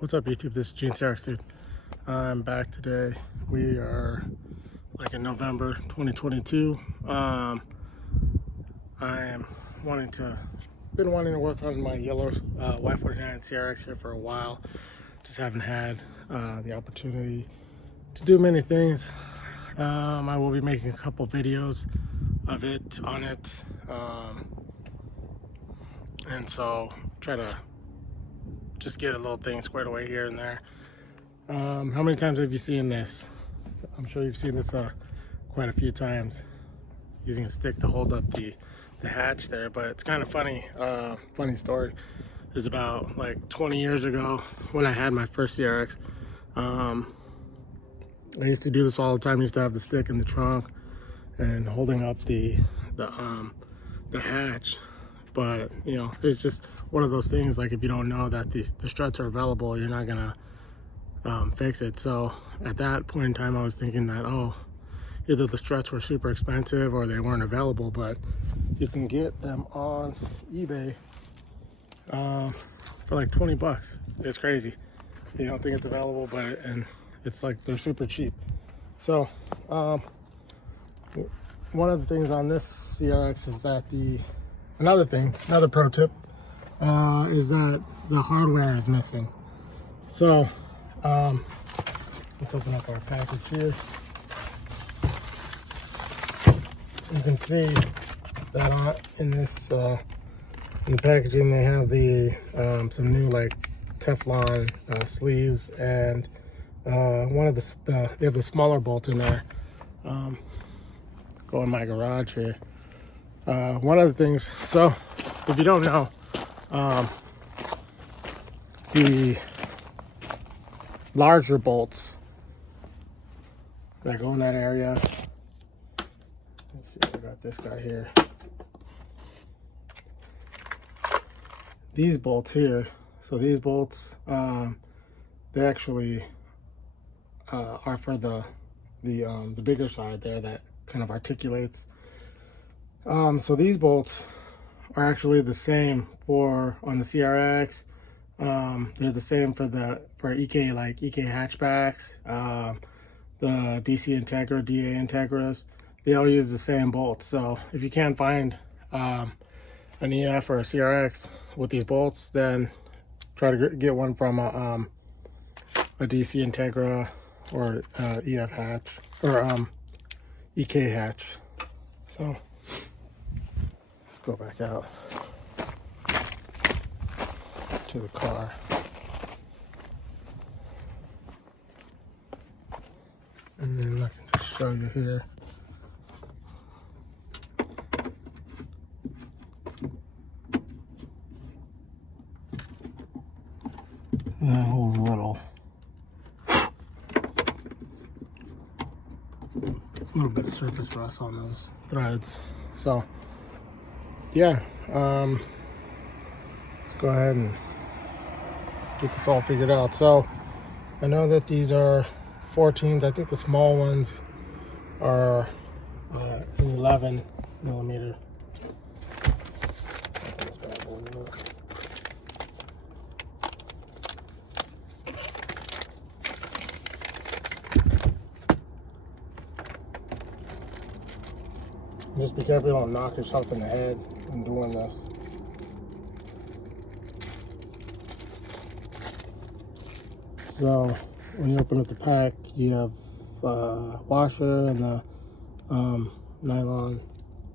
What's up, YouTube? This is CRX, dude. I'm back today. We are like in November 2022. I am been wanting to work on my yellow Y49 CRX here for a while. Just haven't had the opportunity to do many things. I will be making a couple videos of it on it, and so try to just get a little thing squared away here and there. How many times have you seen this? I'm sure you've seen this quite a few times, using a stick to hold up the hatch there. But it's kind of funny. Funny story is about like 20 years ago when I had my first CRX. I used to do this all the time. I used to have the stick in the trunk and holding up the hatch. But you know, it's just one of those things, like if you don't know that the struts are available, you're not gonna fix it. So at that point in time, I was thinking that, oh, either the struts were super expensive or they weren't available. But you can get them on eBay for like 20 bucks. It's crazy. You don't think it's available, but and it's like they're super cheap. So one of the things on this CRX is that another pro tip is that the hardware is missing. So let's open up our package here. You can see that in this in the packaging they have the some new like Teflon sleeves, and one of they have the smaller bolt in there. Go in my garage here. One of the things, so if you don't know, the larger bolts that go in that area, let's see, I got this guy here. These bolts here, so these bolts, they actually are for the bigger side there that kind of articulates. So these bolts are actually the same on the CRX. They're the same for EK, like EK hatchbacks, the DC Integra, DA Integras. They all use the same bolts. So if you can't find an EF or a CRX with these bolts, then try to get one from a DC Integra or EF hatch or EK hatch. So let's go back out to the car. And then I can just show you here. That whole little bit of surface rust on those threads. So yeah, let's go ahead and get this all figured out. So I know that these are 14s. I think the small ones are 11 millimeter. Just be careful you don't knock yourself in the head when doing this. So when you open up the pack, you have washer and the nylon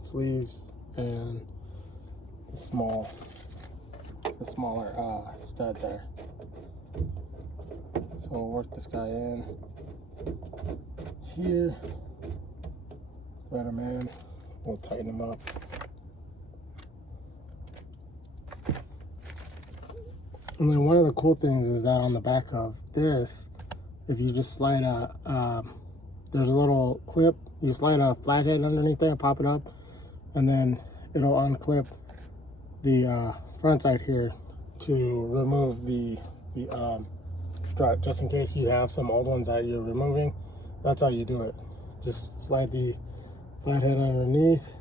sleeves and the smaller stud there. So we'll work this guy in here, thread him in. We'll tighten them up. And then one of the cool things is that on the back of this, if you just slide there's a little clip, you slide a flathead underneath there, pop it up, and then it'll unclip the front side here to remove the strut, just in case you have some old ones that you're removing. That's how you do it. Just slide the flathead underneath,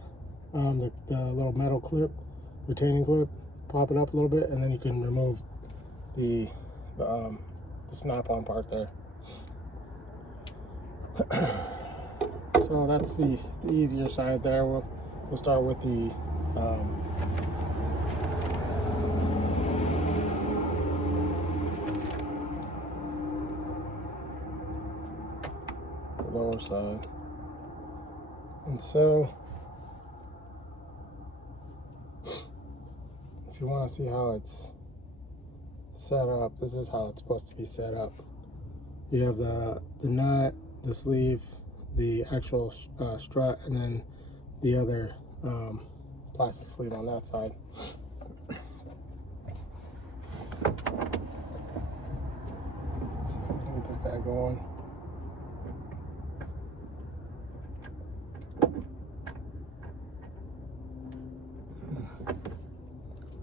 the little metal clip, retaining clip, pop it up a little bit, and then you can remove the snap-on part there. So that's the easier side there. We'll start with the lower side. And so if you want to see how it's set up, this is how it's supposed to be set up. You have the nut, the sleeve, the actual strut, and then the other plastic sleeve on that side. See if we can get this guy going.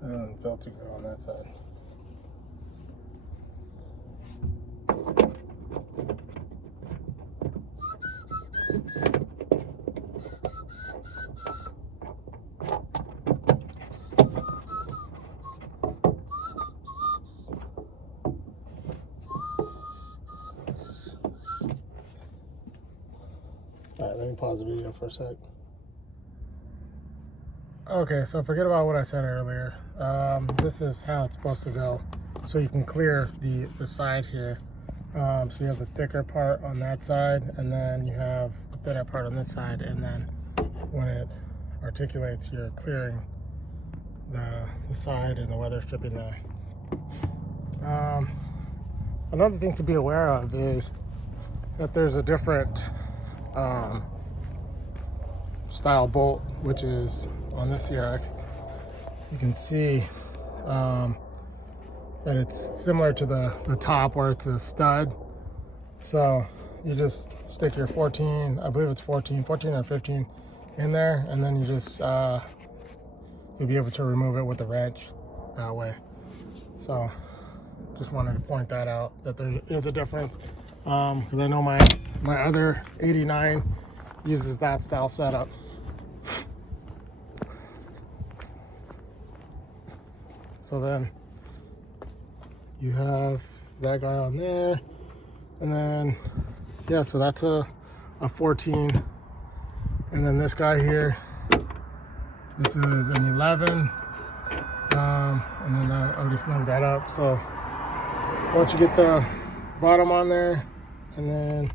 That doesn't feel too good on that side. All right, let me pause the video for a sec. Okay, so forget about what I said earlier. This is how it's supposed to go. So you can clear the side here. So you have the thicker part on that side, and then you have the thinner part on this side, and then when it articulates, you're clearing the side and the weather stripping there. Another thing to be aware of is that there's a different style bolt, which is on this CRX. You can see that it's similar to the top where it's a stud. So you just stick your 14, I believe it's 14 or 15 in there, and then you just you'll be able to remove it with the wrench that way. So just wanted to point that out, that there is a difference, because I know my other 89 uses that style setup. So then you have that guy on there, and then yeah, so that's a 14, and then this guy here, this is an 11, and then I already snugged that up. So once you get the bottom on there, and then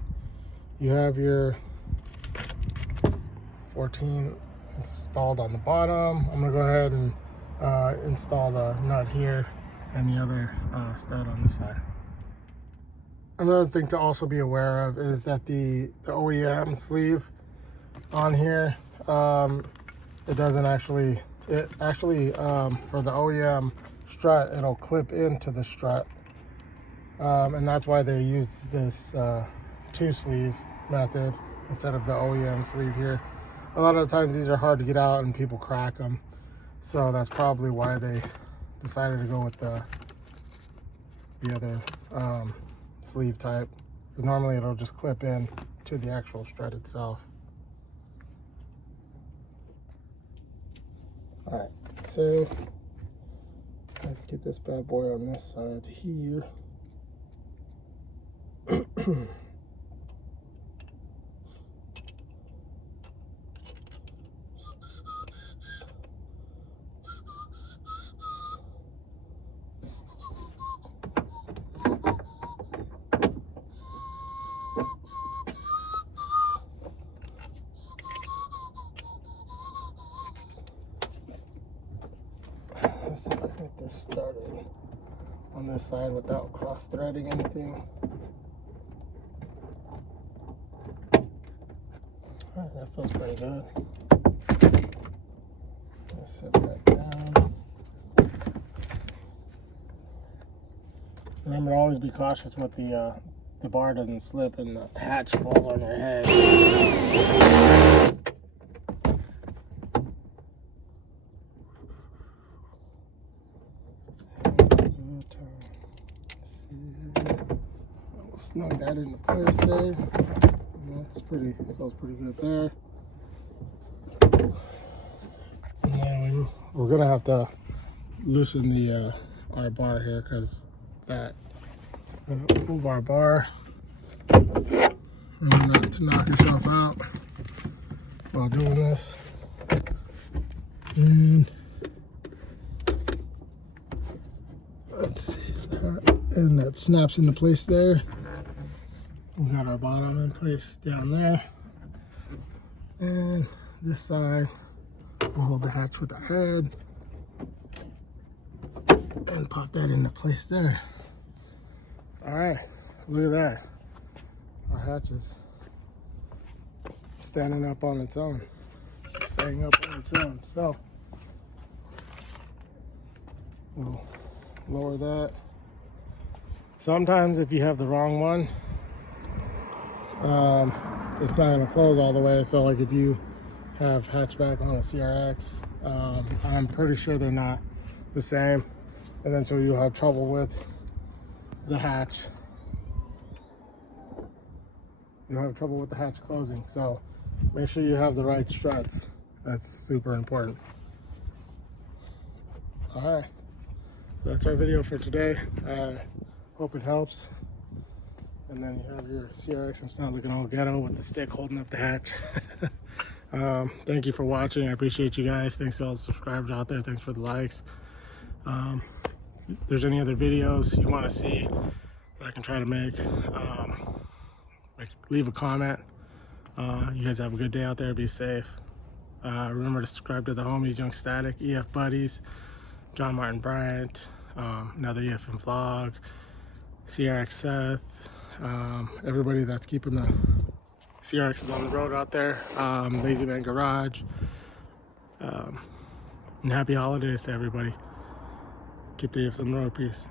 you have your 14 installed on the bottom, I'm gonna go ahead and install the nut here and the other stud on this side. Another thing to also be aware of is that the OEM sleeve on here, it doesn't actually, for the OEM strut, it'll clip into the strut, and that's why they use this two sleeve method instead of the OEM sleeve here. A lot of the times these are hard to get out and people crack them, so that's probably why they decided to go with the other sleeve type, because normally it'll just clip in to the actual strut itself. All right, so let's get this bad boy on this side here. Let's see if I can get this started on this side without cross-threading anything. All right, that feels pretty good. Let's set that down. Remember to always be cautious with the bar doesn't slip and the hatch falls on your head. We'll snug that into place there. That's feels pretty good there. And then we're gonna have to loosen the our bar here, because that I'm gonna move our bar. Not to knock yourself out while doing this. And let's see that. And that snaps into place there. We got our bottom in place down there. And this side, we'll hold the hatch with our head and pop that into place there. All right, look at that. Our hatch is standing up on its own, staying up on its own. So we'll lower that. Sometimes if you have the wrong one, it's not going to close all the way. So like if you have hatchback on a CRX, I'm pretty sure they're not the same, and then so you'll have trouble with the hatch. You'll have trouble with the hatch closing. So make sure you have the right struts. That's super important. All right, that's our video for today. Hope it helps. And then you have your CRX, and it's not looking all ghetto with the stick holding up the hatch. Thank you for watching. I appreciate you guys. Thanks to all the subscribers out there. Thanks for the likes. If there's any other videos you want to see that I can try to make, leave a comment. You guys have a good day out there. Be safe. Remember to subscribe to the homies, Young Static, EF Buddies, John Martin Bryant, another EFM vlog, CRX Seth, everybody that's keeping the CRXs on the road out there, Lazy Man Garage, and happy holidays to everybody. Keep the EFs on the road. Peace.